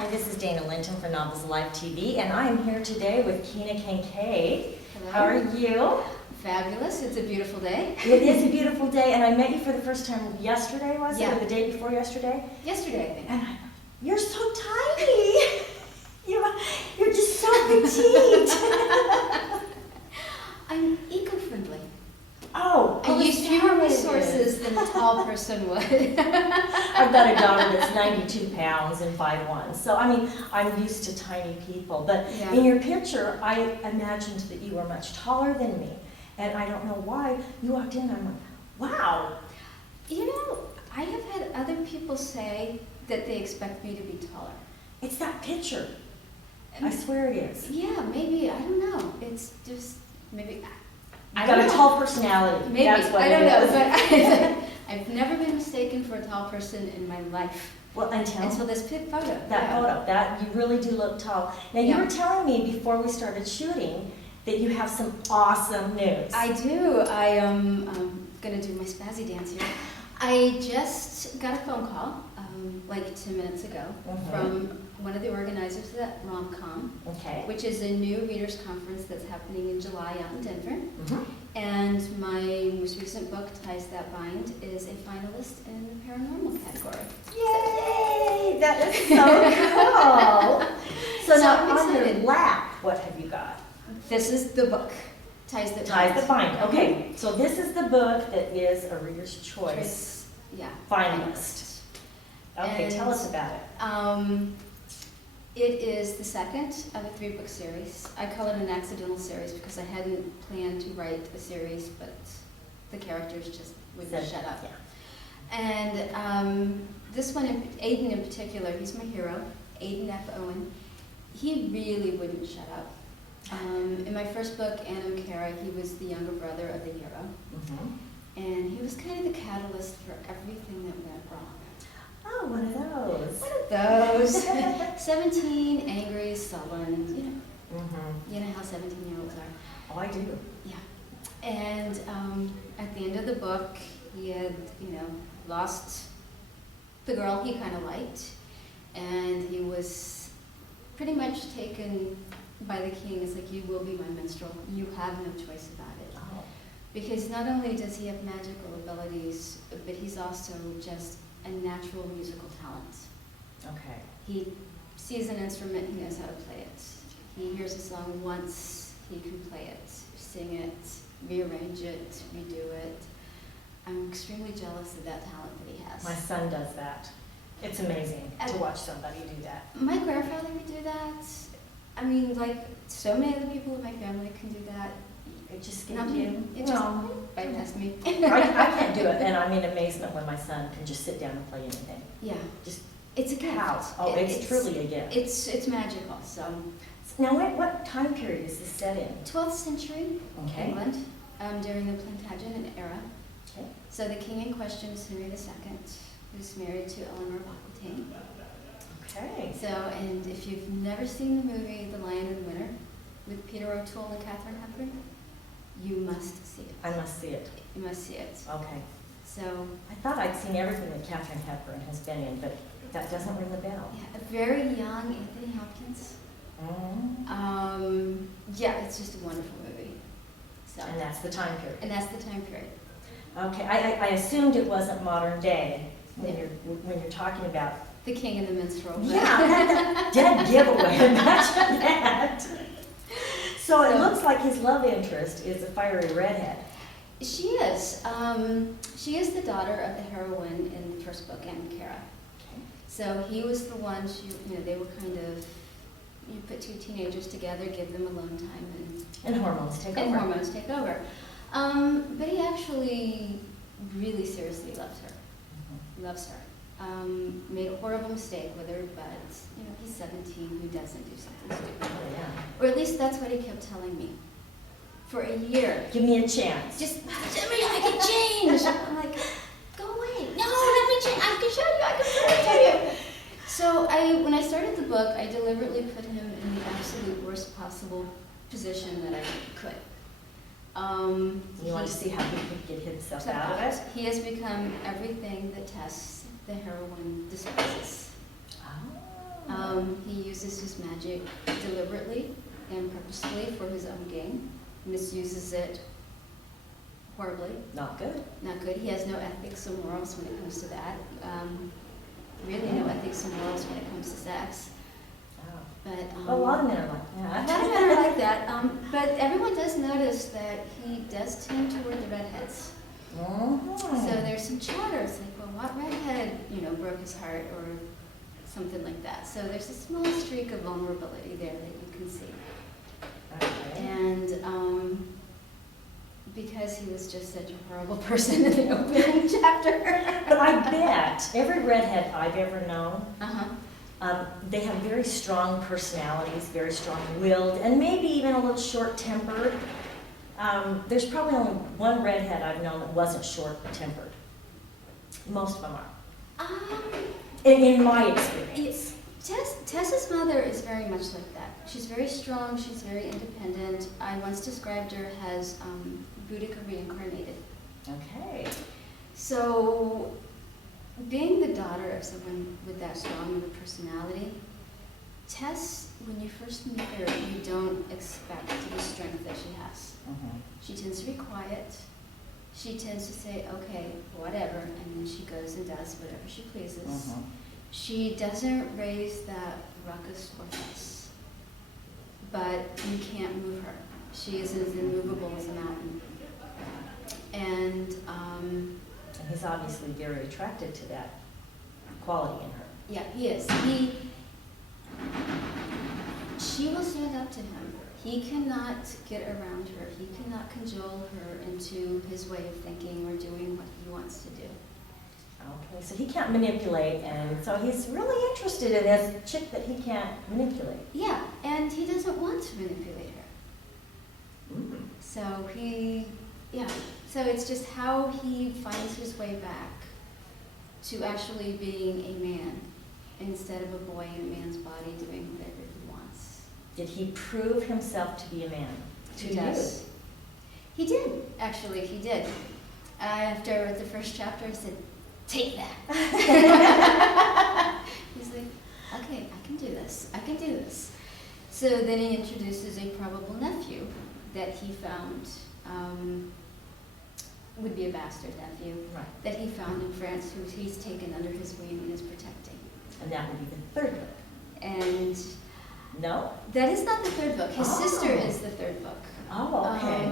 Hi, this is Dayna Linton for Novels Alive TV, and I am here today with Keena Kincaid. Hello. How are you? Fabulous. It's a beautiful day. It is a beautiful day, and I met you for the first time yesterday, was it? Yeah. Or the day before yesterday? Yesterday, I think. And you're so tiny. You're just so petite. I'm eco-friendly. I use fewer resources than a tall person would. I've got a daughter that's 92 pounds and 5'1", so I mean, I'm used to tiny people. But Yeah. in your picture, I imagined that you were much taller than me, and I don't know why. You walked in, and I'm like, wow. You know, I have had other people say that they expect me to be taller. It's that picture. I swear it is. Yeah, maybe. I don't know. It's just maybe. I got a tall personality. Maybe. That's what I don't know, it is. but I've never been mistaken for a tall person in my life. Well, Until this photo. that photo, that you really do look tall. Now, you Yeah. were telling me before we started shooting that you have some awesome news. I do. I am going to do my spazzy dance here. I just got a phone call like 2 minutes ago from one of the organizers of that rom-com, Okay. which is a new readers conference that's happening in July out in Denver. Mhm. And my most recent book, Ties That Bind, is a finalist in the paranormal category. Yay! That is so cool. So So now I'm on your excited. lap, what have you got? This is the book, Ties That Ties Bind. the Bind. Okay, so this is the book that is a Reader's Choice Yeah. finalist. Okay, And, tell us about it. It is the second of a 3-book series. I call it an accidental series because I hadn't planned to write a series, but the characters just wouldn't shut up. Yeah. And this one, Aiden in particular, he's my hero, Aiden F. Owen. He really wouldn't shut up. In my first book, Anna Kara, he was the younger brother of the hero. Mhm. And he was kind of the catalyst for everything that went wrong. Oh, one of those. One of those. 17, angry, sullen, Mhm. you know how 17-year-olds are. Oh, I do. Yeah. And at the end of the book, he had, lost the girl he kind of liked, and he was pretty much taken by the king. It's like, you will be my minstrel. You have no choice about it. Oh. Because not only does he have magical abilities, but he's also just a natural musical talent. Okay. He sees an instrument, he knows how to play it. He hears a song once, he can play it, sing it, rearrange it, redo it. I'm extremely jealous of that talent that he has. My son does that. It's amazing to watch somebody do that. My grandfather could do that. I mean, like, so many other people in my family can do that. It just Not gives me. you. It just bypassed me. I can't do it, and I'm in amazement when my son can just sit down and play anything. Yeah. Just It's a gift. how? Oh, it's truly a gift. It's magical. So, Now, what time period is this set in? 12th century Okay. England, during the Plantagenet era. Okay. So the king in question is Henry II, who's married to Eleanor of Aquitaine. Okay. So, and if you've never seen the movie The Lion and the Winter with Peter O'Toole and Katharine Hepburn, you must see it. I must see it. You must see it. Okay. So, I thought I'd seen everything that Katharine Hepburn has been in, but that doesn't ring the bell. yeah, a very young Anthony Hopkins. Mm. Yeah, it's just a wonderful movie. So, And that's the time period. and that's the time period. Okay. I assumed it wasn't modern day when you're talking about. The King and the Minstrel. but- Yeah, that dead giveaway. Imagine that. So it looks like his love interest is a fiery redhead. She is. She is the daughter of the heroine in the first book, Anna Kara. Okay. So he was the one. They were kind of. You put two teenagers together, give them alone time, And hormones take and over. hormones take over. But he actually really seriously loves her. Mhm. Loves her. Made a horrible mistake with her, but he's 17. Who doesn't do something stupid? Oh, yeah. Or at least that's what he kept telling me. For a year. Give me a chance. Just, Jimmy, I can change. I'm like, go away. No, let me change. I can show you. I can prove it to you. So when I started the book, I deliberately put him in the absolute worst possible position that I could. You want to see how he could get himself out of it? He has become everything that Tess, the heroine, despises. Oh. He uses his magic deliberately and purposefully for his own gain, misuses it horribly. Not good. Not good. He has no ethics or morals when it comes to that. Really no ethics or morals when it comes to sex. Oh. But A lot of men are like a that. lot of men are like that. But everyone does notice that he does tend toward the redheads. So there's some chatter. It's like, well, what redhead, broke his heart or something like that. So there's a small streak of vulnerability there that you can see. Okay. And because he was just such a horrible person in the opening chapter. But I bet every redhead I've ever known, Uh-huh. they have very strong personalities, very strong-willed, and maybe even a little short-tempered. There's probably only one redhead I've known that wasn't short-tempered. Most of them are. In my experience. Tessa's mother is very much like that. She's very strong, she's very independent. I once described her as Boudica reincarnated. Okay. So, being the daughter of someone with that strong of a personality, Tess, when you first meet her, you don't expect the strength that she has. She tends to be quiet. She tends to say, okay, whatever, and then she goes and does whatever she pleases. She doesn't raise that ruckus or fuss, but you can't move her. She is as immovable as a mountain. And he's obviously very attracted to that quality in her. yeah, he is. She will stand up to him. He cannot get around her. He cannot cajole her into his way of thinking or doing what he wants to do. Okay, so he can't manipulate, and so he's really interested in this chick that he can't manipulate. Yeah, and he doesn't want to manipulate her. So so it's just how he finds his way back to actually being a man instead of a boy in a man's body doing whatever he wants. Did he prove himself to be a man? He does. He did, actually, he did. After the first chapter, I said, take that. He's like, okay, I can do this. I can do this. So then he introduces a probable nephew that he found would be a bastard nephew that he found in France, who he's taken under his wing and is protecting. And that would be the third book. And no, that is not the third book. His sister is the third book. Oh, okay.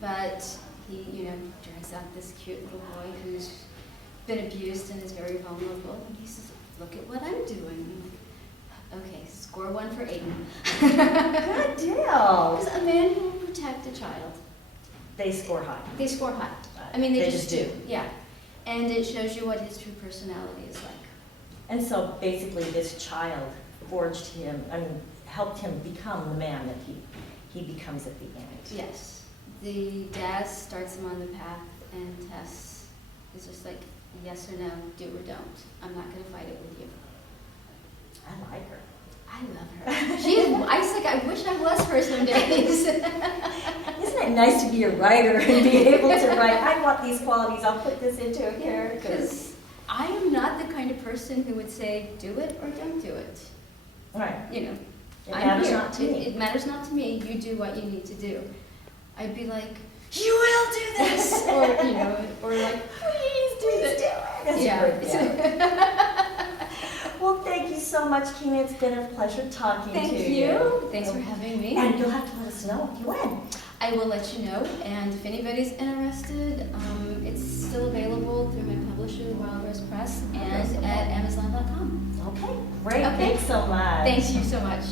But he, drags out this cute little boy who's been abused and is very vulnerable. And he says, look at what I'm doing. I'm like, okay, score one for Aiden. Good deal. Because a man who will protect a child. They score high. They score high. I mean, they just do. Yeah. And it shows you what his true personality is like. And so basically this child forged him, helped him become the man that he becomes at the end. Yes. The dad starts him on the path, and Tess is just like, yes or no, do or don't. I'm not going to fight it with you. I like her. I love her. I wish I was her some days. Isn't it nice to be a writer and be able to write, I want these qualities, I'll put this into a character? Because I am not the kind of person who would say, do it or don't do it. Right. It matters not to me. It matters not to me. You do what you need to do. I'd be like, you will do this! or like, please do this. Yeah. Well, thank you so much, Keena. It's been a pleasure talking to you. Thank you. Thanks for having me. And you'll have to let us know if you win. I will let you know. And if anybody's interested, it's still available through my publisher, Wild Rose Press, and at Amazon.com. Okay, great. Okay. Thanks so much. Thank you so much.